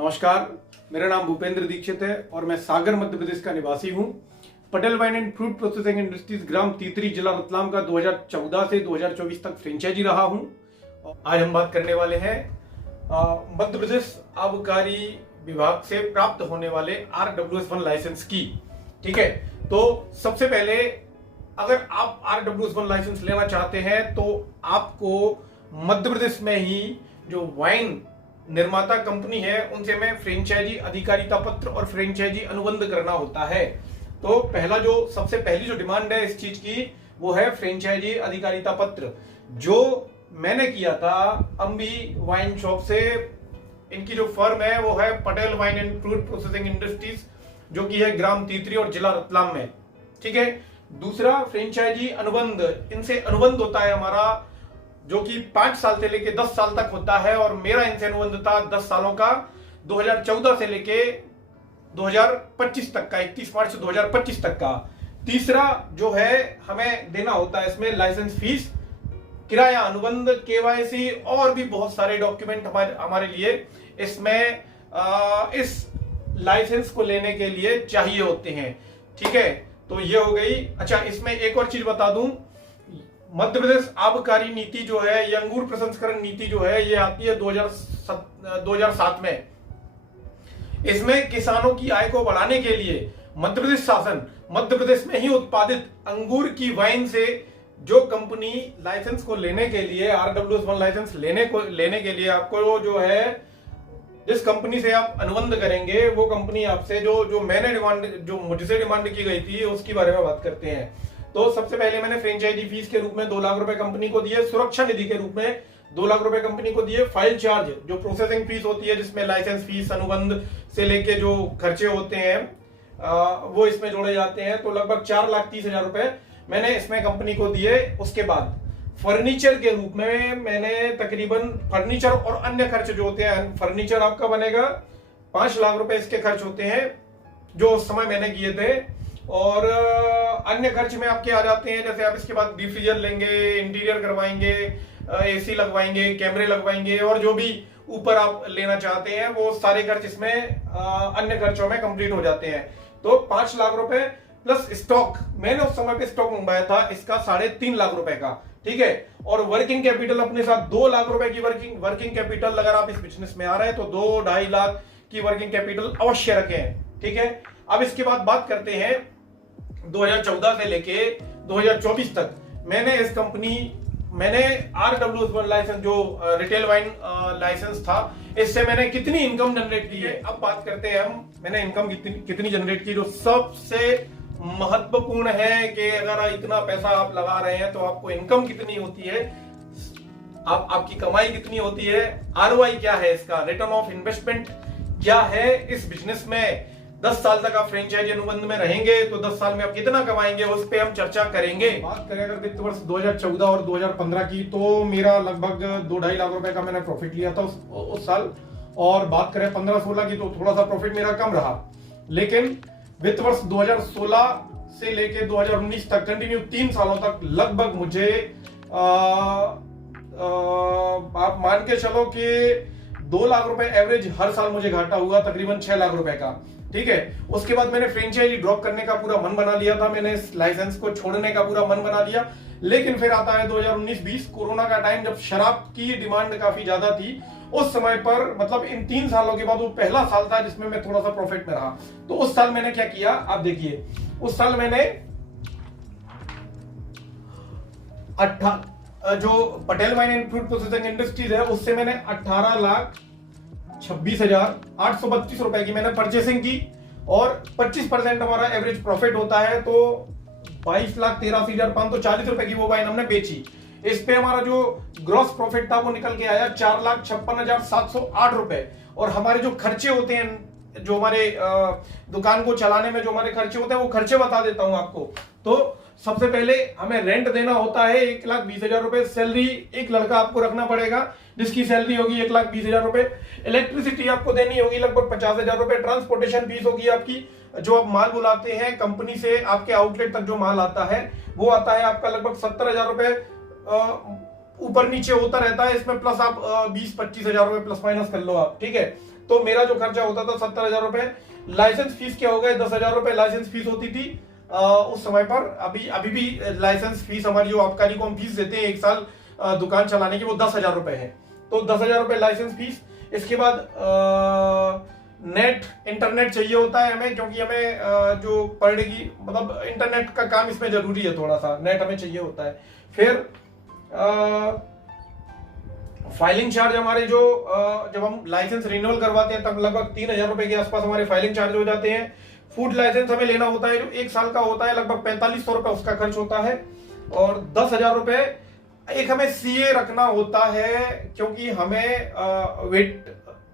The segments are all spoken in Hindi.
नमस्कार, मेरा नाम भूपेंद्र दीक्षित है और मैं सागर मध्य प्रदेश का निवासी हूं। Patel wine and fruit processing industries ग्राम तीतरी जिला रतलाम का 2014 से 2024 तक फ्रेंचाइजी रहा हूं। आज हम बात करने वाले हैं मध्य प्रदेश आबकारी विभाग से प्राप्त होने वाले RWS1 लाइसेंस की। ठीक है, तो सबसे पहले अगर आप RWS1 लाइसेंस लेना चाहते हैं तो आपको मध्य प्रदेश में ही जो वाइन निर्माता कंपनी है उनसे में फ्रेंचाइजी अधिकारिता पत्र और फ्रेंचाइजी अनुबंध करना होता है। तो सबसे पहली जो डिमांड है इस चीज की वो है फ्रेंचाइजी अधिकारिता पत्र, जो मैंने किया था अंबी वाइन शॉप से। इनकी जो फर्म है वो है Patel wine and fruit processing industries, जो कि है ग्राम तीतरी और जिला रतलाम में। ठीक है, दूसरा फ्रेंचाइजी अनुबंध, इनसे अनुबंध होता है हमारा जो कि 5 साल से लेके 10 साल तक होता है, और मेरा इनसे अनुबंध था 10 सालों का, 2014 से लेके 2025 तक का, 31 मार्च 2025 तक का। तीसरा जो है हमें देना होता है इसमें लाइसेंस फीस, किराया अनुबंध, केवाईसी और भी बहुत सारे डॉक्यूमेंट हमारे लिए इसमें इस लाइसेंस को लेने के लिए चाहिए होते हैं। ठीक है, तो ये हो गई। अच्छा, इसमें एक और चीज बता दूं, मध्य प्रदेश आबकारी नीति जो है, ये अंगूर प्रसंस्करण नीति जो है, ये आती है 2007 में। इसमें किसानों की आय को बढ़ाने के लिए मध्य प्रदेश शासन मध्य प्रदेश में ही उत्पादित अंगूर की वाइन से जो कंपनी लाइसेंस को लेने के लिए, RWS1 लाइसेंस लेने के लिए आपको जो है, जिस कंपनी से आप अनुबंध करेंगे वो कंपनी आपसे जो मुझसे डिमांड की गई थी उसके बारे में बात करते हैं। तो सबसे पहले मैंने फ्रेंचाइजी फीस के रूप में 2 लाख रुपए कंपनी को दिए, सुरक्षा निधि के रूप में 2 लाख रुपए कंपनी को दिए, फाइल चार्ज जो प्रोसेसिंग फीस होती है जिसमें लाइसेंस फीस, अनुबंध से लेके जो खर्चे होते हैं वो इसमें जोड़े जाते हैं, तो लगभग 4,30,000 रुपए मैंने इसमें कंपनी को दिए। उसके बाद फर्नीचर के रूप में मैंने तकरीबन फर्नीचर और अन्य खर्च जो होते हैं, फर्नीचर आपका बनेगा 5 लाख रुपए इसके खर्च होते हैं जो उस समय मैंने किए थे। और अन्य खर्च में आपके आ जाते हैं, जैसे आप इसके बाद डिफ्यूजर लेंगे, इंटीरियर करवाएंगे, AC लगवाएंगे, कैमरे लगवाएंगे, और जो भी ऊपर आप लेना चाहते हैं वो सारे खर्च इसमें अन्य खर्चों में कंप्लीट हो जाते हैं। तो 5 लाख रुपए प्लस स्टॉक, मैंने उस समय पे स्टॉक मंगवाया था इसका 3.5 लाख रुपए का। ठीक है, और वर्किंग कैपिटल अपने साथ 2 लाख रुपए की वर्किंग कैपिटल, अगर आप इस बिजनेस में आ रहे हैं तो 2-2.5 लाख की वर्किंग कैपिटल अवश्य रखें। ठीक है, अब इसके बाद बात करते हैं 2014 से लेके 2024 तक मैंने RWS1 लाइसेंस जो रिटेल वाइन लाइसेंस था, इससे मैंने कितनी इनकम जनरेट की है। अब बात करते हैं मैंने इनकम कितनी जनरेट की। जो सबसे महत्वपूर्ण है कि अगर इतना पैसा आप लगा रहे हैं तो आपको इनकम कितनी होती है, आपकी कमाई कितनी होती है, ROI क्या है, इसका रिटर्न ऑफ इन्वेस्टमेंट क्या है इस बिजनेस में। 10 साल तक आप फ्रेंचाइजी अनुबंध में रहेंगे तो 10 साल में आप कितना कमाएंगे उस पे हम चर्चा करेंगे। बात करें अगर वित्त वर्ष 2014 और 2015 की, तो मेरा लगभग 2-2.5 लाख रुपए का मैंने प्रॉफिट लिया था उस साल। और बात करें 15-16 की तो थोड़ा सा प्रॉफिट मेरा कम रहा, लेकिन वित्त वर्ष 2016 से लेके 2019 तक कंटिन्यू 3 सालों तक लगभग मुझे आप मान के चलो कि 2 लाख रुपए एवरेज हर साल मुझे घाटा हुआ, तकरीबन 6 लाख रुपए का। ठीक है, उसके बाद मैंने फ्रेंचाइजी ड्रॉप करने का पूरा मन बना लिया था, मैंने इस लाइसेंस को छोड़ने का पूरा मन बना लिया। लेकिन फिर आता है 2019-20 कोरोना का टाइम, जब शराब की डिमांड काफी ज्यादा थी। उस समय पर मतलब इन 3 सालों के बाद वो पहला साल था जिसमें मैं थोड़ा सा प्रॉफिट में रहा। तो उस साल मैंने क्या किया, आप देखिए, उस साल मैंने जो Patel wine and fruit processing industries है उससे मैंने 18,26,832 रुपए की मैंने परचेसिंग की, और 25% हमारा एवरेज प्रॉफिट होता है, तो 22,83,540 रुपए की वो वाइन हमने बेची। इस पे हमारा जो ग्रॉस प्रॉफिट था वो निकल के आया 4,56,708 रुपए। और हमारे जो खर्चे होते हैं, जो हमारे दुकान को चलाने में जो हमारे खर्चे होते हैं वो खर्चे बता देता हूं आपको। तो सबसे पहले हमें रेंट देना होता है 1,20,000 रुपए। सैलरी एक लड़का आपको रखना पड़ेगा जिसकी सैलरी होगी 1,20,000 रुपए। इलेक्ट्रिसिटी आपको देनी होगी लगभग 50,000 रुपए। ट्रांसपोर्टेशन फीस होगी आपकी, जो आप माल बुलाते हैं कंपनी से आपके आउटलेट तक जो माल आता है वो आता है आपका लगभग 70,000 रुपए। ऊपर नीचे होता रहता है इसमें, प्लस आप 20-25 हजार रुपए प्लस माइनस कर लो आप। ठीक है, तो मेरा जो खर्चा होता था 70,000 रुपए। लाइसेंस फीस क्या हो गए, 10,000 रुपए लाइसेंस फीस होती थी उस समय पर। अभी भी लाइसेंस फीस हमारी जो आबकारी को हम फीस देते हैं 1 साल दुकान चलाने की, वो 10,000 रुपए है। तो 10,000 रुपए लाइसेंस फीस। इसके बाद नेट इंटरनेट चाहिए होता है हमें, क्योंकि हमें जो पर डे की मतलब इंटरनेट का काम इसमें जरूरी है, थोड़ा सा नेट हमें चाहिए होता है। फिर फाइलिंग चार्ज हमारे जो जब हम लाइसेंस रिन्यूअल करवाते हैं तब लगभग 3,000 रुपए के आसपास हमारे फाइलिंग चार्ज हो जाते हैं। फूड लाइसेंस हमें लेना होता है जो 1 साल का होता है, लगभग 4500 रुपए उसका खर्च होता है। और 10,000 रुपए एक हमें सीए रखना होता है, क्योंकि हमें वेट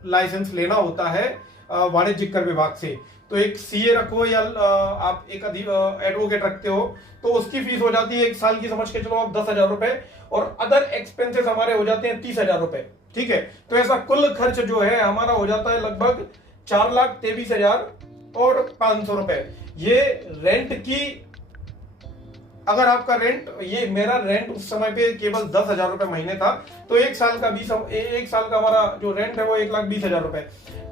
लाइसेंस लेना होता है वाणिज्यिक कर विभाग से। तो एक सीए रखो या आप एक एडवोकेट रखते हो तो उसकी फीस हो जाती है 1 साल की, समझ के चलो आप 10,000 रुपए। और अदर एक्सपेंसेस हमारे हो जाते हैं 30,000 रुपए। ठीक है, तो ऐसा कुल खर्च जो है हमारा हो जाता है लगभग 4,23,500 रुपए। ये रेंट की, अगर आपका रेंट, ये मेरा रेंट उस समय पे केवल 10,000 रुपए महीने था, तो 1 साल का हमारा जो रेंट है वो 1,20,000 रुपए।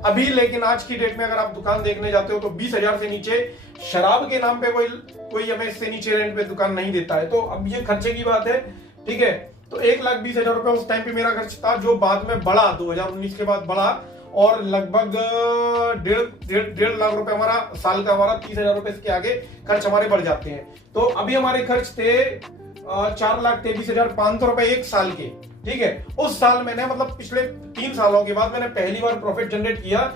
अभी लेकिन आज की डेट में अगर आप दुकान देखने जाते हो तो 20,000 से नीचे शराब के नाम पे कोई हमें इससे नीचे रेंट पे दुकान नहीं देता है। तो अब ये खर्चे की बात है। ठीक है, तो 1,20,000 रुपए उस टाइम पे मेरा खर्च था, जो बाद में बढ़ा, 2019 के बाद बढ़ा और लगभग 1.5 लाख रुपए हमारा साल का, हमारा 30,000 रुपए इसके आगे खर्च हमारे बढ़ जाते हैं। तो अभी हमारे खर्च थे 4,23,500 रुपए 1 साल के। ठीक है, उस साल मैंने मतलब पिछले 3 सालों के बाद मैंने पहली बार प्रॉफिट जनरेट किया,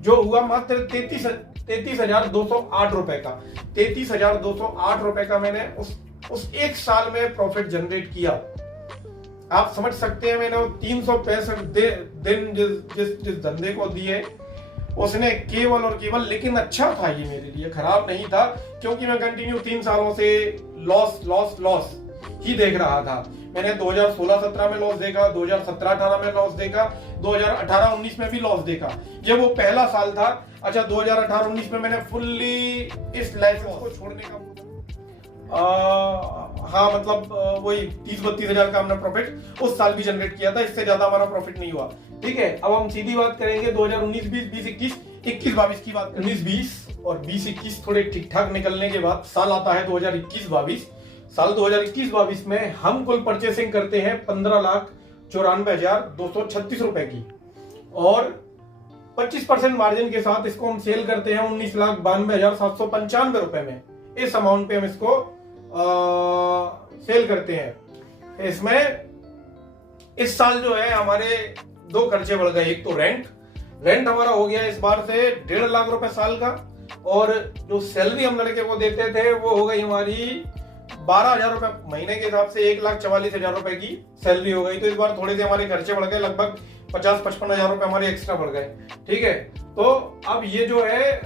जो हुआ मात्र 33,208 रुपए का। 33,208 रुपए का मैंने उस 1 साल में प्रॉफिट जनरेट किया। आप समझ सकते हैं, मैंने वो 365 दिन जिस धंधे को दिए उसने केवल और केवल, लेकिन अच्छा था ये मेरे लिए, खराब नहीं था, क्योंकि मैं कंटिन्यू 3 सालों से लॉस ही देख रहा था। मैंने 2016-17 में लॉस देखा, 2017-18 में लॉस देखा, 2018-19 में भी लॉस देखा। ये वो पहला साल था। अच्छा, 2018-19 में मैंने फुल्ली इस लाइसेंस को छोड़ने का हाँ मतलब वही 30-32 हजार का हमने प्रॉफिट उस साल भी जनरेट किया था, इससे ज्यादा हमारा प्रॉफिट नहीं हुआ। ठीक है, अब हम सीधी बात करेंगे 2019-20, 20-21, 21-22 की बात। 19-20 और 20-21 थोड़े ठीक ठाक निकलने के बाद साल आता है 2021-22। साल 2021-22 में हम कुल परचेसिंग करते हैं 15,94,236 रुपए की, और 25% मार्जिन के साथ इसको हम सेल करते हैं 19,92,795 रुपए में। इस अमाउंट पे हम इसको सेल करते हैं। इसमें इस साल जो है हमारे 2 खर्चे बढ़ गए। एक तो रेंट हमारा हो गया इस बार से 1.5 लाख रुपए साल का, और जो सैलरी हम लड़के को देते थे वो हो गई हमारी 12,000 रुपए महीने के हिसाब से 1,44,000 रुपए की सैलरी हो गई। तो इस बार थोड़े से हमारे खर्चे बढ़ गए, लगभग 50-55 हजार रुपए हमारे एक्स्ट्रा बढ़ गए। ठीक है, तो अब ये जो है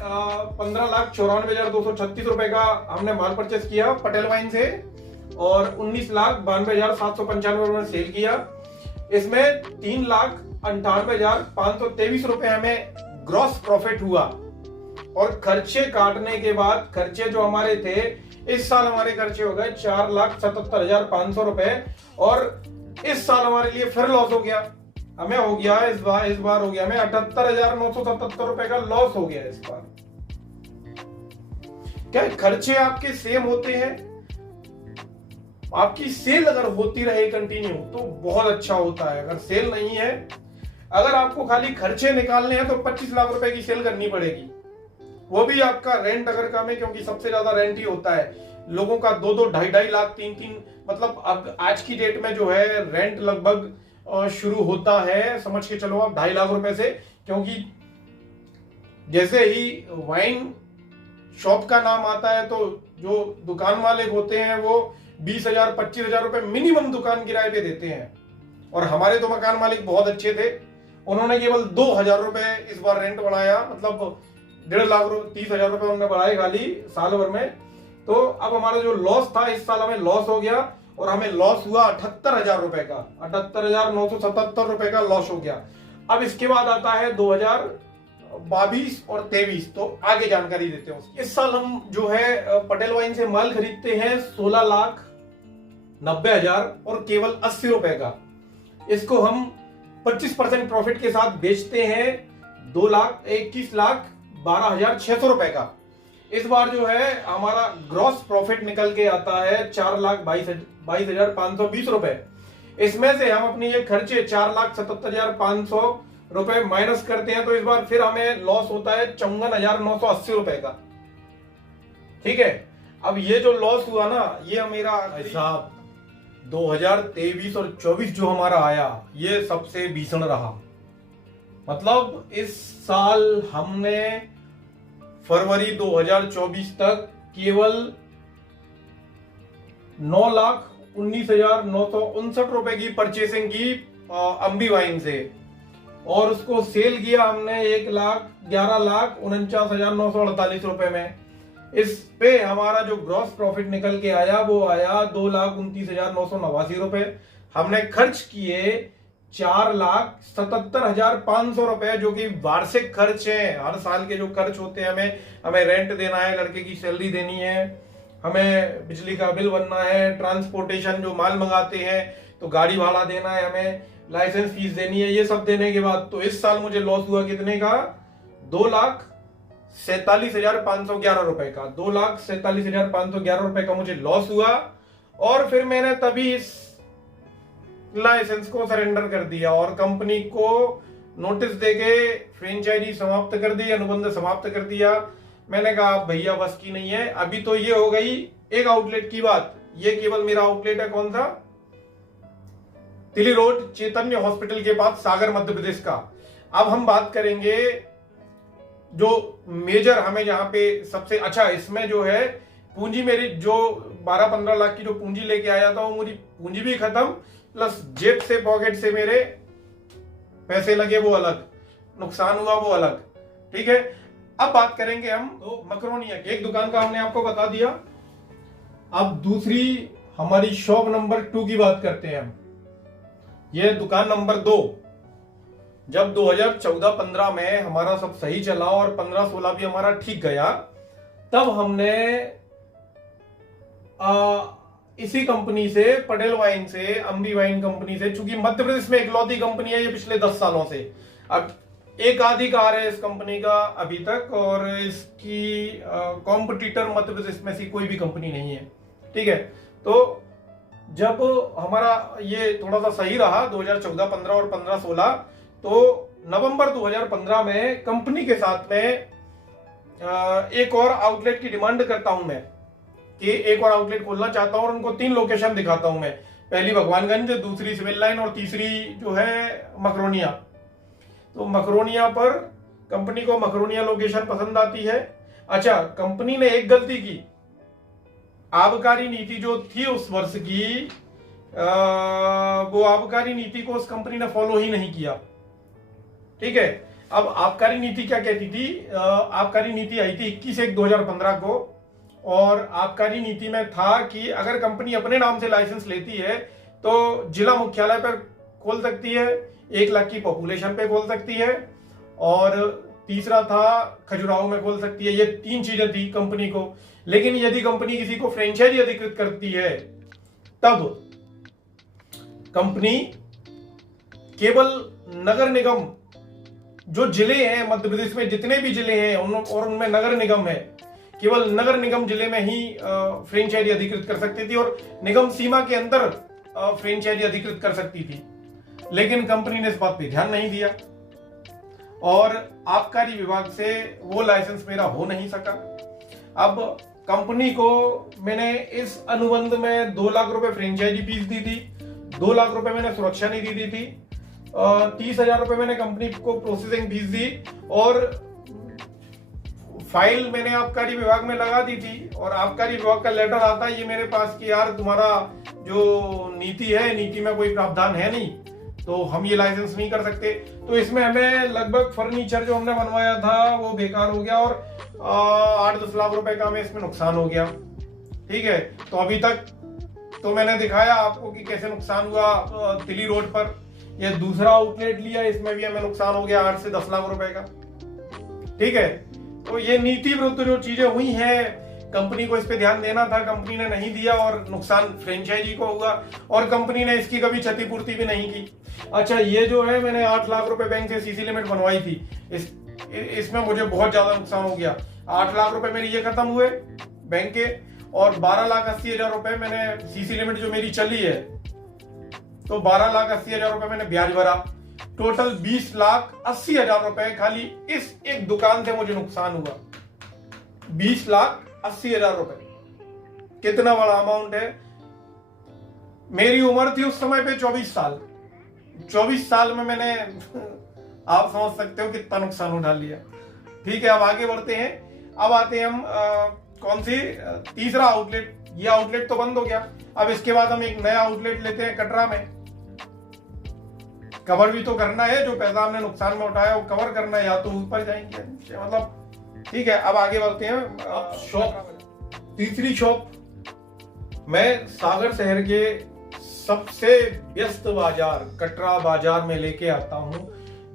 15,94,236 रुपए का हमने माल परचेस किया पटेल वाइन से, और 19,92,795 रुपए सेल किया। इसमें 3,98,523 रुपए हमें ग्रॉस प्रॉफिट हुआ, और खर्चे काटने के बाद खर्चे जो हमारे थे इस साल हमारे खर्चे हो गए 4,77,500 रुपए, और इस साल हमारे लिए फिर लॉस हो गया। हमें हो गया इस बार हो गया हमें 78,977 रुपए का लॉस हो गया इस बार। क्या खर्चे आपके सेम होते हैं? आपकी सेल अगर होती रहे कंटिन्यू तो बहुत अच्छा होता है। अगर सेल नहीं है, अगर आपको खाली खर्चे निकालने हैं तो 25 लाख रुपए की सेल करनी पड़ेगी, वो भी आपका रेंट अगर कम है, क्योंकि सबसे ज्यादा रेंट ही होता है लोगों का। 2-2, 2.5 लाख, 3-3, मतलब अब आज की डेट में जो है रेंट लगभग शुरू होता है, समझ के चलो आप 2.5 लाख रुपए से, क्योंकि जैसे ही वाइन शॉप का नाम आता है तो जो दुकान मालिक होते हैं वो 20,000 25,000 रुपए मिनिमम दुकान किराए पे देते हैं। और हमारे तो मकान मालिक बहुत अच्छे थे, उन्होंने केवल 2,000 रुपए इस बार रेंट बढ़ाया, मतलब 1.5 लाख 30,000 रुपए उन्होंने बढ़ाए खाली साल भर में। तो अब हमारा जो लॉस था इस साल हमें लॉस हो गया, और हमें लॉस हुआ 78,000 रुपए का, 78,977 रुपए का लॉस हो गया। अब इसके बाद आता है 2022 और 23, तो आगे जानकारी देते हैं। इस साल हम जो है पटेल वाइन से माल खरीदते हैं 16,90,000 और केवल 80 रुपए का। इसको हम 25% प्रॉफिट के साथ बेचते हैं 2,21,12,600 रुपए का। इस बार जो है हमारा ग्रॉस प्रॉफिट निकल के आता है 4,22,520 रुपए। इसमें से हम अपनी ये खर्चे 4,77,500 रुपए माइनस करते हैं, तो इस बार फिर हमें लॉस होता है 54,980 रुपए का। ठीक है, अब ये जो लॉस हुआ ना, ये मेरा हिसाब 2023 और 24 जो हमारा आया, ये सबसे भीषण रहा। मतलब इस साल हमने फरवरी 2024 तक केवल 9,19,959 रुपए की परचेसिंग की अम्बी वाइन से, और उसको सेल किया हमने 1,11,49,948 रुपए में। इस पे हमारा जो ग्रॉस प्रॉफिट निकल के आया वो आया 2,29,989 रुपए। हमने खर्च किए 4,77,500 रुपए, जो कि वार्षिक खर्च है। हर साल के जो खर्च होते हैं, हमें रेंट देना है, लड़के की सैलरी देनी है, हमें बिजली का बिल भरना है, ट्रांसपोर्टेशन जो माल मंगाते हैं तो गाड़ी भाड़ा देना है, हमें लाइसेंस फीस देनी है। ये सब देने के बाद तो इस साल मुझे लॉस हुआ कितने का? 2,47,511 रुपए का। 2,47,511 रुपए का मुझे लॉस हुआ। और फिर मैंने तभी इस लाइसेंस को सरेंडर कर दिया और कंपनी को नोटिस देके फ्रेंचाइजी समाप्त कर दी, अनुबंध समाप्त कर दिया। मैंने कहा भैया बस की नहीं है। अभी तो ये हो गई एक आउटलेट की बात। ये केवल मेरा आउटलेट है, कौन सा? तिली रोड चैतन्य हॉस्पिटल के पास, सागर मध्य प्रदेश का। अब हम बात करेंगे जो मेजर हमें यहाँ पे सबसे अच्छा, इसमें जो है पूंजी मेरी जो 12-15 लाख की जो पूंजी लेके आया था, वो मेरी पूंजी भी खत्म, प्लस जेब से पॉकेट से मेरे पैसे लगे वो अलग, नुकसान हुआ वो अलग। ठीक है, अब बात करेंगे हम तो मकरोनिया की। एक दुकान का हमने आपको बता दिया। अब दूसरी हमारी शॉप नंबर 2 की बात करते हैं हम। यह दुकान नंबर 2। जब 2014-15 में हमारा सब सही चला और 15-16 भी हमारा ठीक गया, तब हमने इसी कंपनी से, पटेल वाइन से, अम्बी वाइन कंपनी से, चूंकि मध्य प्रदेश में इकलौती कंपनी है ये पिछले 10 सालों से, अब एक आधी कार है इस कंपनी का अभी तक, और इसकी कॉम्पिटिटर मध्य प्रदेश में से कोई भी कंपनी नहीं है। ठीक है, तो जब हमारा ये थोड़ा सा सही रहा 2014-15 और 15-16, तो नवंबर 2015 में कंपनी के साथ में एक और आउटलेट की डिमांड करता हूं मैं कि एक और आउटलेट खोलना चाहता हूं और उनको 3 लोकेशन दिखाता हूं मैं। पहली भगवानगंज, दूसरी सिविल लाइन और तीसरी जो है मकरोनिया। तो मकरोनिया पर कंपनी को मकरोनिया लोकेशन पसंद आती है। अच्छा, कंपनी ने एक गलती की, आबकारी नीति जो थी उस वर्ष की, वो आबकारी नीति को उस कंपनी ने फॉलो ही नहीं किया। ठीक है, अब आबकारी नीति क्या कहती थी? आबकारी नीति आई थी 21/1/2015 को, और आबकारी नीति में था कि अगर कंपनी अपने नाम से लाइसेंस लेती है तो जिला मुख्यालय पर खोल सकती है, 1 लाख की पॉपुलेशन पे खोल सकती है, और तीसरा था खजुराहो में खोल सकती है। ये 3 चीजें थी कंपनी को। लेकिन यदि कंपनी किसी को फ्रेंचाइजी अधिकृत करती है, तब कंपनी केवल नगर निगम, जो जिले हैं मध्य प्रदेश में, जितने भी जिले हैं और उनमें नगर निगम है, केवल नगर निगम जिले में ही फ्रेंचाइजी अधिकृत कर सकती थी, और निगम सीमा के अंदर फ्रेंचाइजी अधिकृत कर सकती थी। लेकिन कंपनी ने इस बात पे ध्यान नहीं दिया और आबकारी विभाग से वो लाइसेंस मेरा हो नहीं सका। अब कंपनी को मैंने इस अनुबंध में 2 लाख रुपए फ्रेंचाइजी फीस दी थी, 2 लाख रुपए मैंने सुरक्षा निधि दी थी, 30,000 रुपए मैंने कंपनी को प्रोसेसिंग फीस दी, और फाइल मैंने आबकारी विभाग में लगा दी थी। और आबकारी विभाग का लेटर आता है ये मेरे पास कि यार तुम्हारा जो नीति है, नीति में कोई प्रावधान है नहीं, तो हम ये लाइसेंस नहीं कर सकते। तो इसमें हमें लगभग फर्नीचर जो हमने बनवाया था वो बेकार हो गया, और 8-10 लाख रुपए का हमें इसमें नुकसान हो गया। ठीक है, तो अभी तक तो मैंने दिखाया आपको कि कैसे नुकसान हुआ तिली रोड पर। ये दूसरा आउटलेट लिया, इसमें भी हमें नुकसान हो गया 8 से 10 लाख रुपए का। ठीक है, तो ये नीति विरुद्ध जो चीजें हुई हैं, कंपनी को इस पे ध्यान देना था, कंपनी ने नहीं दिया और नुकसान फ्रेंचाइजी को हुआ और कंपनी ने इसकी कभी क्षतिपूर्ति भी नहीं की। अच्छा, ये जो है मैंने 8 लाख रुपए बैंक से सीसी लिमिट बनवाई थी, इसमें मुझे बहुत ज्यादा नुकसान हो गया। 8 लाख रुपए मेरी ये खत्म हुए बैंक के और 12,80,000 रुपए मैंने सीसी लिमिट जो मेरी चली है, तो 12,80,000 रुपए मैंने ब्याज भरा। टोटल 20,80,000 रुपए खाली इस एक दुकान से मुझे नुकसान हुआ। 20,80,000 रुपए कितना बड़ा अमाउंट है। मेरी उम्र थी उस समय पे 24 साल। 24 साल में मैंने आप समझ सकते हो कितना नुकसान उठा लिया। ठीक है, अब आगे बढ़ते हैं। अब आते हैं हम कौन सी तीसरा आउटलेट। ये आउटलेट तो बंद हो गया। अब इसके बाद हम एक नया आउटलेट लेते हैं कटरा में। कवर भी तो करना है, जो पैसा हमने नुकसान में उठाया वो कवर करना है, या तो ऊपर जाएंगे मतलब। ठीक है, अब आगे बढ़ते हैं। शॉप, तीसरी शॉप मैं सागर शहर के सबसे व्यस्त बाजार कटरा बाजार में लेके आता हूं,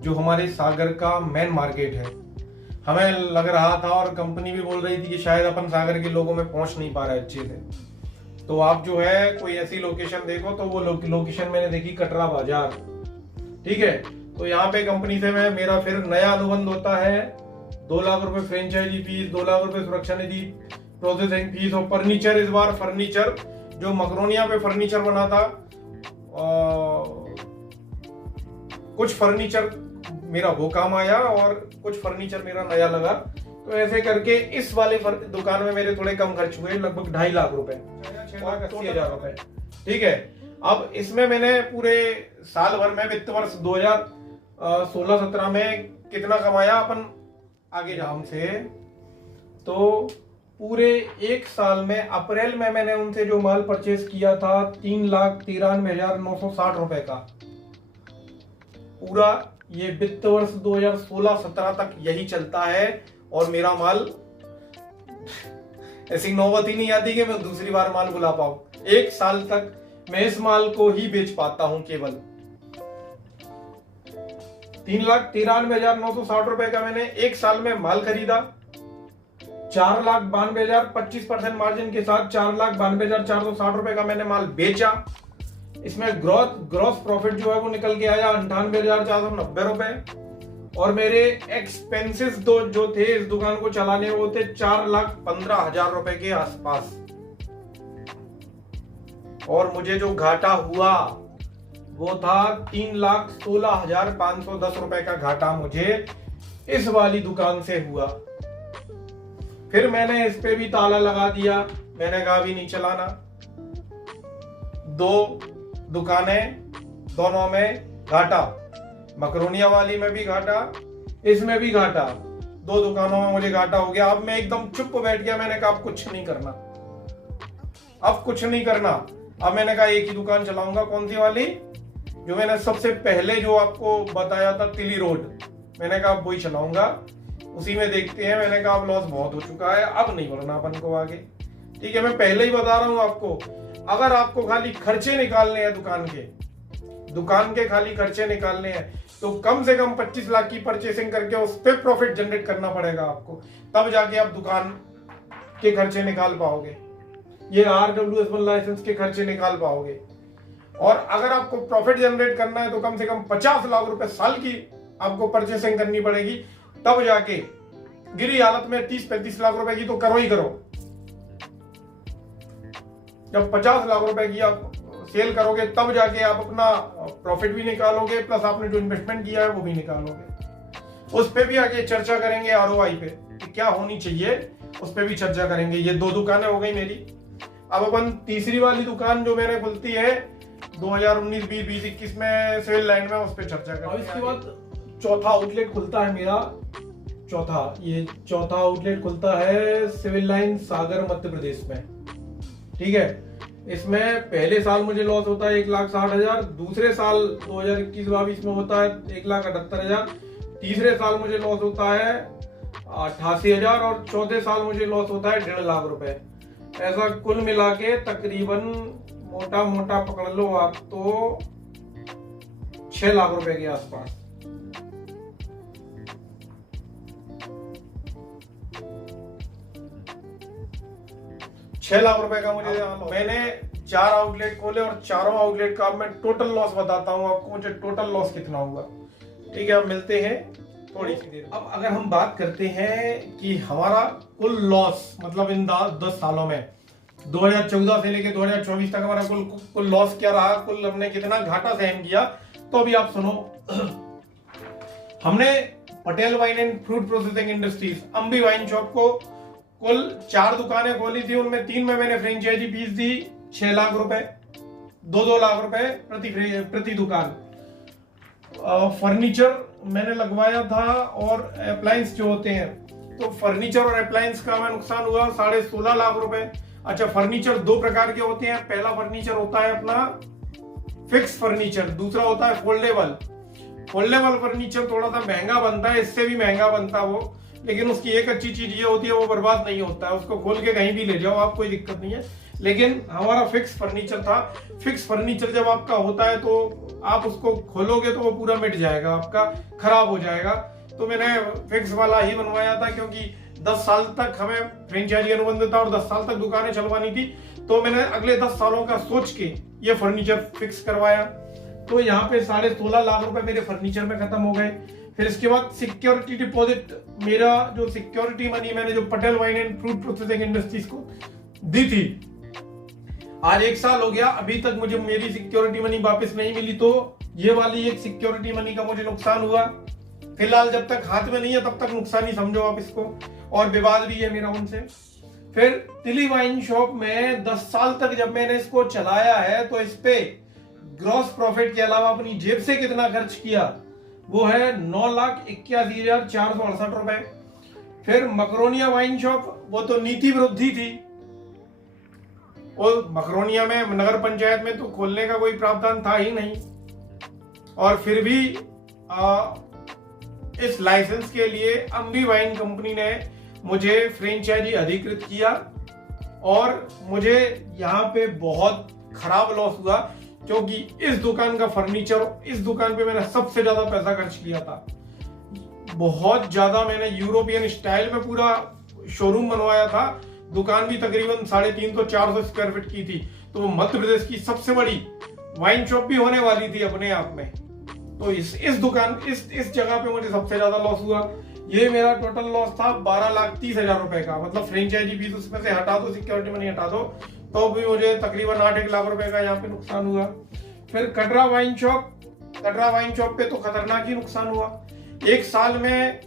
जो हमारे सागर का मेन मार्केट है। हमें लग रहा था और कंपनी भी बोल रही थी कि शायद अपन सागर के लोगों में पहुंच नहीं पा रहे अच्छे से, तो आप जो है कोई ऐसी लोकेशन देखो। तो वो लोकेशन मैंने देखी कटरा बाजार। ठीक है, तो यहाँ पे कंपनी से मेरा फिर नया अनुबंध होता है। 2 लाख रुपए फ्रेंचाइजी फीस, 2 लाख रुपए सुरक्षा निधि प्रोसेसिंग फीस और फर्नीचर। इस बार फर्नीचर जो मकरोनिया पे फर्नीचर बना था, कुछ फर्नीचर मेरा वो काम आया और कुछ फर्नीचर मेरा नया लगा। तो ऐसे करके इस वाले दुकान में मेरे थोड़े कम खर्च हुए, लगभग 2.5 लाख रुपए, 6,80,000 रुपए। ठीक है, अब इसमें मैंने पूरे साल भर में वित्त वर्ष 2016-17 में कितना कमाया अपन आगे जाम से। तो पूरे एक साल में अप्रैल में मैंने उनसे जो माल परचेज किया था 3,93,960 रुपए का, पूरा ये वित्त वर्ष 2016-17 तक यही चलता है। और मेरा माल ऐसी नौबत ही नहीं आती कि मैं दूसरी बार माल बुला पाऊं। एक साल तक मैं इस माल को ही बेच पाता हूं केवल। 3,93,960 रुपए का मैंने एक साल में माल खरीदा। 4,92,000 25% मार्जिन के साथ 4,92,460 रुपए का मैंने माल बेचा। इसमें ग्रॉस प्रॉफिट जो है वो निकल के आया 98,490 रुपए। और मेरे एक्सपेंसेस जो थे इस दुकान को चलाने, वो थे 4,15,000 रुपए के आसपास। और मुझे जो घाटा हुआ वो था 3,16,510 रुपए का घाटा मुझे इस वाली दुकान से हुआ। फिर मैंने इस पे भी ताला लगा दिया, मैंने कहा भी नहीं चलाना। 2 दुकानें, दोनों में घाटा, मकरोनिया वाली में भी घाटा, इसमें भी घाटा। 2 दुकानों में मुझे घाटा हो गया। अब मैं एकदम चुप बैठ गया। मैंने कहा अब कुछ नहीं करना, अब कुछ नहीं करना। अब मैंने कहा एक ही दुकान चलाऊंगा। कौन सी वाली? जो मैंने सबसे पहले जो आपको बताया था, तिली रोड। मैंने कहा अब वही चलाऊंगा, उसी में देखते हैं। मैंने कहा अब लॉस बहुत हो चुका है, अब नहीं बढ़ना अपन को आगे। ठीक है, मैं पहले ही बता रहा हूं आपको, अगर आपको खाली खर्चे निकालने हैं दुकान के खाली खर्चे निकालने हैं, तो कम से कम 25 लाख की परचेसिंग करके उस पर प्रॉफिट जनरेट करना पड़ेगा आपको, तब जाके आप दुकान के खर्चे निकाल पाओगे। ये RWS1 लाइसेंस के खर्चे निकाल पाओगे। और अगर आपको प्रॉफिट जनरेट करना है तो कम से कम 50 लाख रुपए साल की आपको परचेसिंग करनी पड़ेगी, तब जाके गिरी हालत में 30-35 लाख रुपए की तो करो ही करो। जब 50 लाख रुपए की आप सेल करोगे तब जाके आप अपना प्रॉफिट भी निकालोगे, प्लस आपने जो इन्वेस्टमेंट किया है वो भी निकालोगे। उस पे भी आगे चर्चा करेंगे, ROI पे कि क्या होनी चाहिए, उस पे भी चर्चा करेंगे। ये 2 दुकानें हो गई मेरी। अब अपन तीसरी वाली दुकान जो मैंने खुलती है 2019, 20, 2021 में सिविल लाइन में, उस पे चर्चा करेंगे। इसके बाद चौथा आउटलेट खुलता है मेरा। चौथा आउटलेट खुलता है सिविल लाइन सागर मध्य प्रदेश में। ठीक है, इसमें पहले साल मुझे लॉस होता है 1,60,000, दूसरे साल 2021-22 में होता है 1,78,000, तीसरे साल मुझे लॉस होता है 88,000 और चौथे साल मुझे लॉस होता है 1.5 लाख रुपए। ऐसा कुल मिला के तकरीबन मोटा मोटा पकड़ लो आप तो 6 लाख रुपए के आसपास। 6 लाख रुपए का मुझे मैंने 4 आउटलेट खोले और चारों आउटलेट का मैं टोटल लॉस बताता हूँ आपको, मुझे टोटल लॉस कितना हुआ। ठीक है, अब मिलते हैं थोड़ी सी देर। अब अगर हम बात करते हैं कि हमारा कुल लॉस मतलब इन 10 सालों में 2014 से लेके 2024 तक हमारा कुल लॉस क्या रहा, कुल हमने कितना घाटा सहन किया, तो अभी आप सुनो। हमने Patel wine and fruit processing industries Ambi wine shop को कुल 4 दुकानें खोली थी, उनमें 3 में मैंने फ्रेंचाइजी फीस दी 6 लाख रुपए, 2 लाख रुपए प्रति दुकान। फर्नीचर मैंने लगवाया था और अप्लायंस जो होते हैं, तो फर्नीचर और अप्लायंस का हमें नुकसान हुआ 16.5 लाख रुपए। अच्छा, फर्नीचर 2 प्रकार के होते हैं, पहला फर्नीचर होता है अपना फिक्स फर्नीचर, दूसरा होता है फोल्डेबल। फोल्डेबल फर्नीचर थोड़ा सा महंगा बनता है, इससे भी महंगा बनता है वो, लेकिन उसकी एक अच्छी चीज ये होती है वो बर्बाद नहीं होता है, उसको खोल के कहीं भी ले जाओ आप, कोई दिक्कत नहीं है। लेकिन हमारा फिक्स फर्नीचर था। फिक्स फर्नीचर जब आपका होता है तो आप उसको खोलोगे तो वो पूरा मिट जाएगा, आपका खराब हो जाएगा। तो मैंने फिक्स वाला ही बनवाया था, क्योंकि 10 साल तक हमें फ्रेंचाइजी अनुबंध था और 10 साल तक दुकानें चलवानी थी, तो मैंने अगले 10 सालों का सोच के ये फर्नीचर फिक्स करवाया। तो यहाँ पे 16.5 लाख रुपए मेरे फर्नीचर में खत्म हो गए। फिर इसके बाद सिक्योरिटी डिपॉजिट, मेरा जो सिक्योरिटी मनी मैंने जो Patel wine and fruit processing industries को दी थी, आज 1 साल हो गया, अभी तक मुझे मेरी सिक्योरिटी मनी वापस नहीं मिली। तो ये वाली एक सिक्योरिटी मनी का मुझे नुकसान हुआ। फिलहाल जब तक हाथ में नहीं है तब तक नुकसान ही समझो आप इसको, और विवाद भी है मेरा उनसे। फिर तिली वाइन शॉप में 10 साल तक जब मैंने इसको चलाया है, तो इस पे ग्रॉस प्रॉफिट के अलावा अपनी जेब से कितना खर्च किया, वो है 9,81,468 रुपए। फिर मकरोनिया वाइन शॉप, वो तो नीति विरोधी थी, और मकरोनिया में नगर पंचायत में तो खोलने का कोई प्रावधान था ही नहीं, और फिर भी इस लाइसेंस के लिए अम्बी वाइन कंपनी ने मुझे फ्रेंचाइजी अधिकृत किया, और मुझे यहाँ पे बहुत खराब लॉस हुआ, क्योंकि इस दुकान का फर्नीचर, इस दुकान पे मैंने सबसे ज्यादा पैसा खर्च किया था, बहुत ज्यादा। मैंने यूरोपियन स्टाइल में पूरा शोरूम बनवाया था, दुकान भी तकरीबन 350 से 400 स्क्वायर फीट की थी, तो वो मध्य प्रदेश की सबसे बड़ी वाइन शॉप भी होने वाली थी अपने आप में। तो इस दुकान इस जगह पे मुझे सबसे ज्यादा लॉस हुआ। ये मेरा टोटल लॉस था 12,30,000 रुपए का, मतलब फ्रेंचाइजी फीस उसमें से हटा दो, सिक्योरिटी मनी हटा दो, तो भी मुझे तकरीबन 8 लाख रुपए का यहाँ पे नुकसान हुआ। फिर कटरा वाइन शॉप पे तो खतरनाक ही नुकसान हुआ। 1 साल में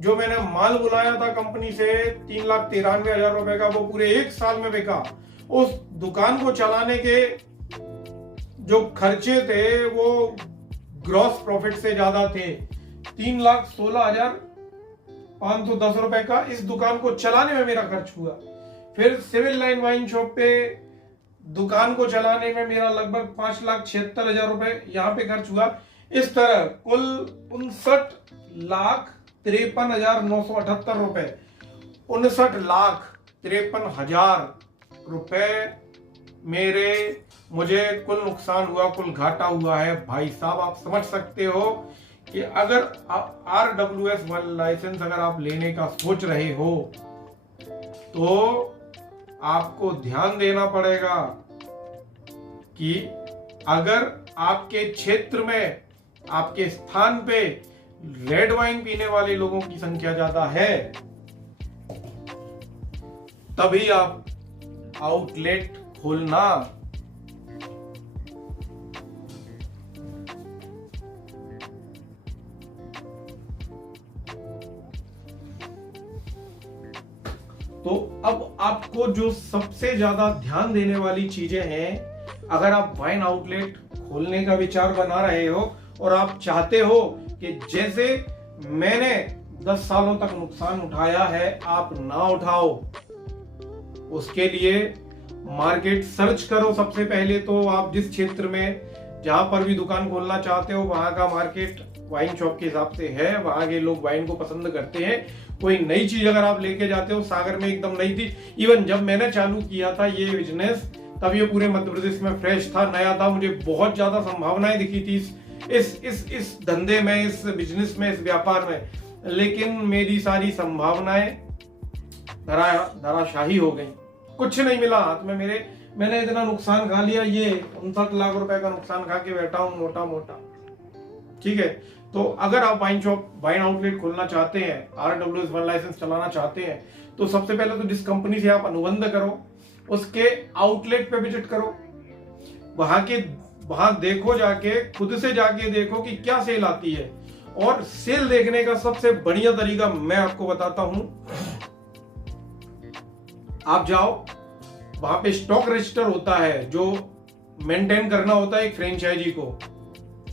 जो मैंने माल बुलाया था कंपनी से 3,93,000 रुपए का, वो पूरे 1 साल में बिका। उस दुकान को चलाने के जो खर्चे थे वो ग्रॉस प्रॉफिट से ज्यादा थे। 3,16,510 रुपए का इस दुकान को चलाने में मेरा खर्च हुआ। फिर सिविल लाइन वाइन शॉप पे दुकान को चलाने में मेरा लगभग 5,76,000 रुपए यहाँ पे खर्च हुआ। इस तरह कुल 59,53,978 रुपए, 59,53,000 रुपए मुझे कुल नुकसान हुआ, कुल घाटा हुआ है। भाई साहब, आप समझ सकते हो कि अगर RWS लाइसेंस अगर आप लेने का सोच रहे हो तो आपको ध्यान देना पड़ेगा कि अगर आपके क्षेत्र में, आपके स्थान पे रेड वाइन पीने वाले लोगों की संख्या ज्यादा है, तभी आप आउटलेट खोलना। तो अब आपको जो सबसे ज्यादा ध्यान देने वाली चीजें हैं, अगर आप वाइन आउटलेट खोलने का विचार बना रहे हो और आप चाहते हो कि जैसे मैंने 10 सालों तक नुकसान उठाया है आप ना उठाओ, उसके लिए मार्केट सर्च करो। सबसे पहले तो आप जिस क्षेत्र में जहां पर भी दुकान खोलना चाहते हो वहां का मार्केट वाइन शॉप के हिसाब से है, वहां के लोग वाइन को पसंद करते हैं। कोई नई चीज अगर आप लेके जाते हो, सागर में एकदम नई थी, इवन जब मैंने चालू किया था ये बिजनेस तब ये पूरे मध्य प्रदेश में फ्रेश था, नया था, मुझे बहुत ज्यादा संभावनाएं दिखी थी इस धंधे में, इस बिजनेस में, इस व्यापार में, लेकिन मेरी सारी संभावनाएं धराशाही हो गई। कुछ नहीं मिला हाथ में मेरे। मैंने इतना नुकसान खा लिया, ये 59 लाख रुपए का नुकसान खा के बैठा हूं मोटा मोटा। ठीक है, तो अगर आप वाइन शॉप, वाइन आउटलेट खोलना चाहते हैं, RWS1 लाइसेंस चलाना चाहते हैं, तो सबसे पहले तो जिस कंपनी से आप अनुबंध करो उसके आउटलेट पे विजिट करो, वहां देखो, जाके खुद से जाके देखो कि क्या सेल आती है। और सेल देखने का सबसे बढ़िया तरीका मैं आपको बताता हूं, आप जाओ, वहां पे स्टॉक रजिस्टर होता है जो मेंटेन करना होता है एक फ्रेंचाइजी को,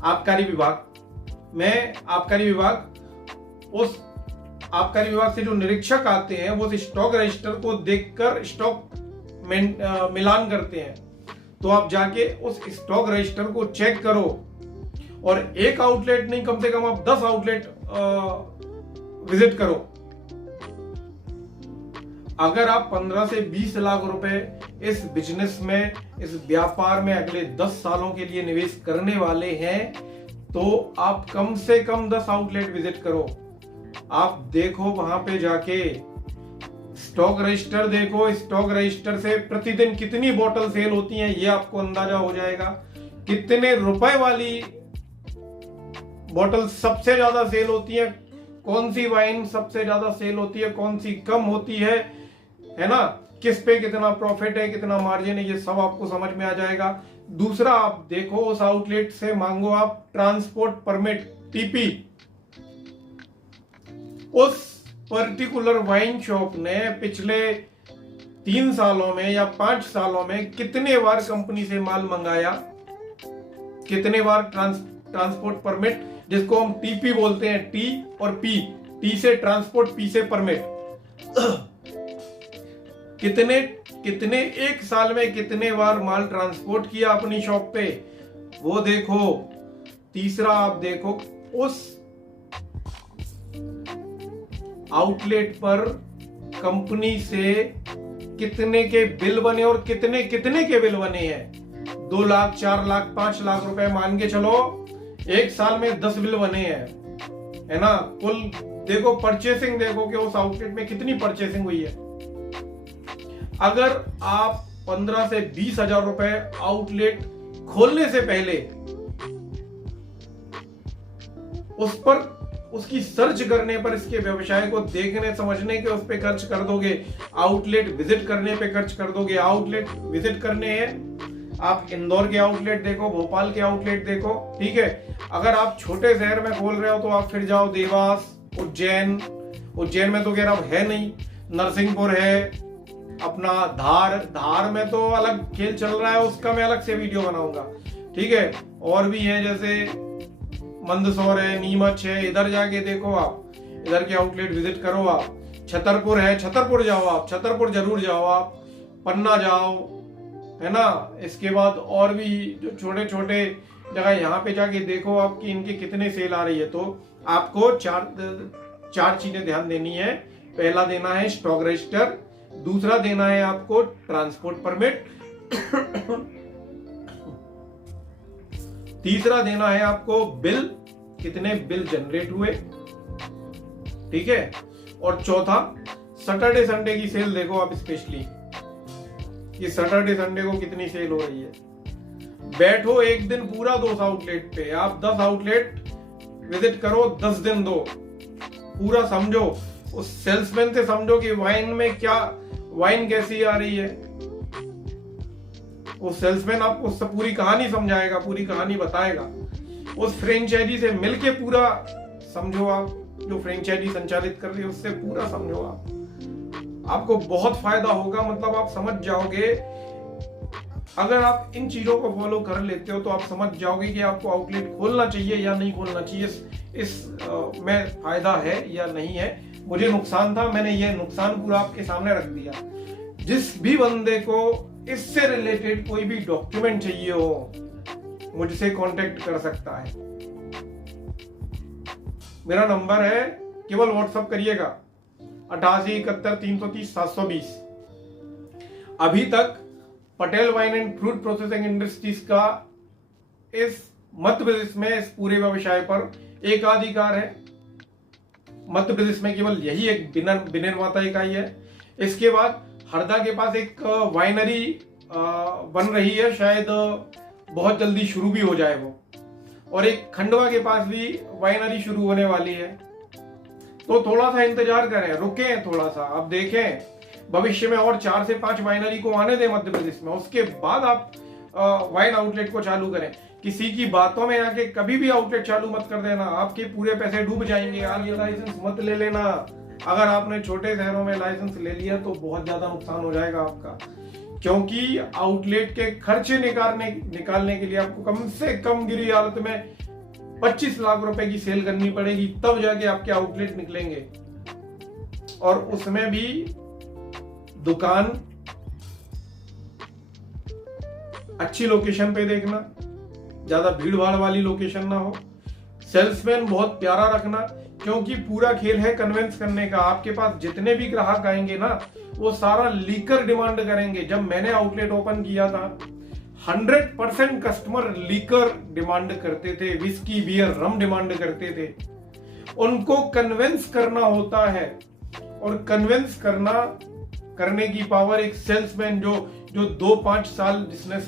आबकारी विभाग में। आबकारी विभाग से जो निरीक्षक आते हैं वो स्टॉक रजिस्टर को देखकर स्टॉक मिलान करते हैं। तो आप जाके उस स्टॉक रजिस्टर को चेक करो, और एक आउटलेट नहीं, कम से कम आप 10 आउटलेट विजिट करो। अगर आप 15 से 20 लाख रुपए इस बिजनेस में, इस व्यापार में अगले 10 सालों के लिए निवेश करने वाले हैं, तो आप कम से कम 10 आउटलेट विजिट करो। आप देखो वहां पे जाके स्टॉक रजिस्टर देखो, स्टॉक रजिस्टर से प्रतिदिन कितनी बोतल सेल होती हैं ये आपको अंदाजा हो जाएगा। कितने रुपए वाली बोतल सबसे ज्यादा सेल होती है, कौन सी वाइन सबसे ज्यादा सेल होती है, कौन सी कम होती है ना, किस पे कितना प्रॉफिट है, कितना मार्जिन है, ये सब आपको समझ में आ जाएगा। दूसरा, आप देखो उस आउटलेट से मांगो आप ट्रांसपोर्ट परमिट, TP। उस पर्टिकुलर वाइन शॉप ने पिछले 3 सालों में या 5 सालों में कितने बार कंपनी से माल मंगाया, कितने बार ट्रांसपोर्ट परमिट, जिसको हम TP बोलते हैं, T और P, T से ट्रांसपोर्ट, P से परमिट, कितने एक साल में कितने बार माल ट्रांसपोर्ट किया अपनी शॉप पे, वो देखो। तीसरा, आप देखो उस आउटलेट पर कंपनी से कितने के बिल बने और कितने के बिल बने हैं। 2 लाख, 4 लाख, 5 लाख रुपए मान के चलो, एक साल में 10 बिल बने हैं, है ना। कुल देखो, परचेसिंग देखो कि उस आउटलेट में कितनी परचेसिंग हुई है। अगर आप 15 से 20 हजार रुपए आउटलेट खोलने से पहले उस पर, उसकी सर्च करने पर, इसके व्यवसाय को देखने समझने के उस पे खर्च कर दोगे, आउटलेट विजिट करने पे खर्च कर दोगे। आउटलेट विजिट करने हैं, आप इंदौर के आउटलेट देखो, भोपाल के आउटलेट देखो, ठीक है। अगर आप छोटे शहर में खोल रहे हो तो आप फिर जाओ देवास, उज्जैन में तो खैर अब है नहीं, नरसिंहपुर है, अपना धार में तो अलग खेल चल रहा है, उसका मैं अलग से वीडियो बनाऊंगा, ठीक है। और भी है, जैसे मंदसौर है, नीमच है, इधर जाके देखो, आप इधर के आउटलेट विजिट करो। आप छतरपुर है, छतरपुर जाओ, आप छतरपुर जरूर जाओ, आप पन्ना जाओ, है ना। इसके बाद और भी जो छोटे छोटे जगह, यहाँ पे जाके देखो आपकी इनके कितने सेल आ रही है। तो आपको चार चीजें ध्यान देनी है। पहला देना है स्टॉक रजिस्टर, दूसरा देना है आपको ट्रांसपोर्ट परमिट, तीसरा देना है आपको बिल, कितने बिल जनरेट हुए, ठीक है। और चौथा, सैटरडे संडे की सेल देखो आप स्पेशली, ये सैटरडे संडे को कितनी सेल हो रही है। बैठो एक दिन पूरा 2 आउटलेट पे, आप 10 आउटलेट विजिट करो, 10 दिन दो, पूरा समझो, उस सेल्समैन से समझो कि वाइन कैसी आ रही है। वो सेल्समैन आपको पूरी कहानी समझाएगा, पूरी कहानी बताएगा। उस फ्रेंचाइजी से मिलके पूरा समझो, आप जो फ्रेंचाइजी संचालित कर रही है उससे पूरा समझो, आपको बहुत फायदा होगा। मतलब आप समझ जाओगे, अगर आप इन चीजों को फॉलो कर लेते हो तो आप समझ जाओगे कि आपको आउटलेट खोलना चाहिए या नहीं खोलना चाहिए, इस में फायदा है या नहीं है। मुझे नुकसान था, मैंने ये नुकसान पूरा आपके सामने रख दिया। जिस भी बंदे को इससे रिलेटेड कोई भी डॉक्यूमेंट चाहिए हो, मुझसे कांटेक्ट कर सकता है। मेरा नंबर है, केवल व्हाट्सएप करिएगा 88 71 330 720। अभी तक Patel wine and fruit processing industries का इस मध्य प्रदेश में इस पूरे व्यवसाय पर एकाधिकार है। मध्य प्रदेश में केवल यही एक विनिर्माता इकाई है। इसके बाद हरदा के पास एक वाइनरी बन रही है, शायद बहुत जल्दी शुरू भी हो जाए वो, और एक खंडवा के पास भी वाइनरी शुरू होने वाली है। तो थोड़ा सा इंतजार करें, रुकें थोड़ा सा, आप देखें भविष्य में और 4 से 5 वाइनरी को आने दें मध्य प्रदेश में, उसके बाद आप वाइन आउटलेट को चालू करें। किसी की बातों में आके कभी भी आउटलेट चालू मत कर देना, आपके पूरे पैसे डूब जाएंगे। आप ये लाइसेंस मत ले लेना, अगर आपने छोटे शहरों में लाइसेंस ले लिया तो बहुत ज्यादा नुकसान हो जाएगा आपका, क्योंकि आउटलेट के खर्चे निकालने के लिए आपको कम से कम गिरी हालत में 25 लाख रुपए की सेल करनी पड़ेगी, तब जाके आपके आउटलेट निकलेंगे। और उसमें भी दुकान अच्छी लोकेशन पे देखना, ज्यादा भीड़ भाड़ वाली लोकेशन ना हो, सेल्समैन बहुत प्यारा रखना, क्योंकि पूरा खेल है कन्विंस करने का। आपके पास जितने भी ग्राहक आएंगे ना, वो सारा लीकर डिमांड करेंगे। जब मैंने आउटलेट ओपन किया था 100% कस्टमर लीकर डिमांड करते थे, विस्की बियर रम डिमांड करते थे। उनको कन्विंस करना होता है, और कन्विंस करने की पावर एक सेल्समैन जो 2-5 साल जिसने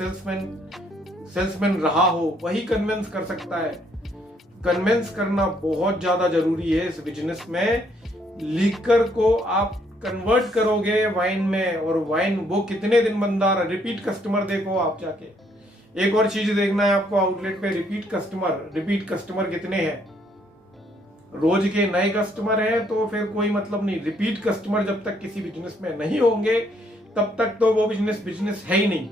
सेल्समैन रहा हो, वही कन्विंस कर सकता है। कन्विंस करना बहुत ज्यादा जरूरी है इस बिजनेस में। लीकर को आप कन्वर्ट करोगे वाइन में, और वाइन वो कितने दिन बंदा रहा, रिपीट कस्टमर देखो आप जाके। एक और चीज देखना है आपको आउटलेट पे, रिपीट कस्टमर कितने हैं। रोज के नए कस्टमर हैं तो फिर कोई मतलब नहीं। रिपीट कस्टमर जब तक किसी बिजनेस में नहीं होंगे तब तक तो वो बिजनेस है ही नहीं।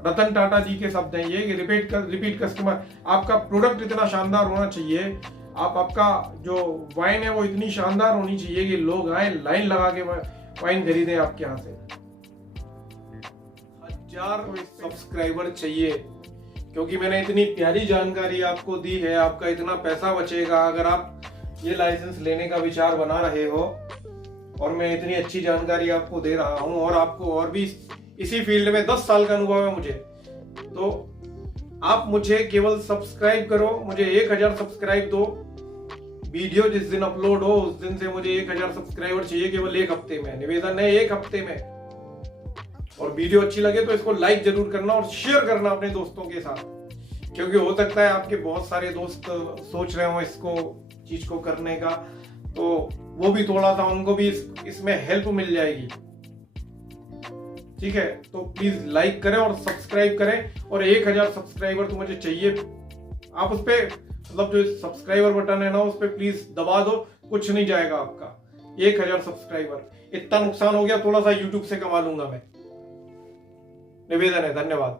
रतन टाटा जी के शब्द हैं ये कि रिपीट कस्टमर। आपका प्रोडक्ट इतना शानदार होना चाहिए, आपका जो वाइन है वो इतनी शानदार होनी चाहिए कि लोग आए लाइन लगा के वाइन खरीदें आपके यहाँ से। 1000 सब्सक्राइबर चाहिए, क्योंकि मैंने इतनी प्यारी जानकारी आपको दी है। आपका इतना पैसा बचेगा अगर आप ये लाइसेंस लेने का विचार बना रहे हो, और मैं इतनी अच्छी जानकारी आपको दे रहा हूं, और आपको और भी इसी फील्ड में 10 साल का अनुभव है मुझे। तो आप मुझे केवल सब्सक्राइब करो, मुझे 1000 सब्सक्राइब दो। वीडियो जिस दिन अपलोड हो उस दिन से मुझे 1000 सब्सक्राइबर चाहिए, केवल 1 हफ्ते में। निवेदन है 1 हफ्ते में। और वीडियो अच्छी लगे तो इसको लाइक जरूर करना और शेयर करना अपने दोस्तों के साथ, क्योंकि हो सकता है आपके बहुत सारे दोस्त सोच रहे हो इसको चीज को करने का, तो वो भी थोड़ा सा उनको भी इसमें हेल्प मिल जाएगी। ठीक है, तो प्लीज लाइक करें और सब्सक्राइब करें। और 1000 सब्सक्राइबर तो मुझे चाहिए। आप उस पे मतलब जो सब्सक्राइबर बटन है ना, उस पे प्लीज दबा दो, कुछ नहीं जाएगा आपका। 1000 सब्सक्राइबर, इतना नुकसान हो गया, थोड़ा सा यूट्यूब से कमा लूंगा मैं। निवेदन है, धन्यवाद।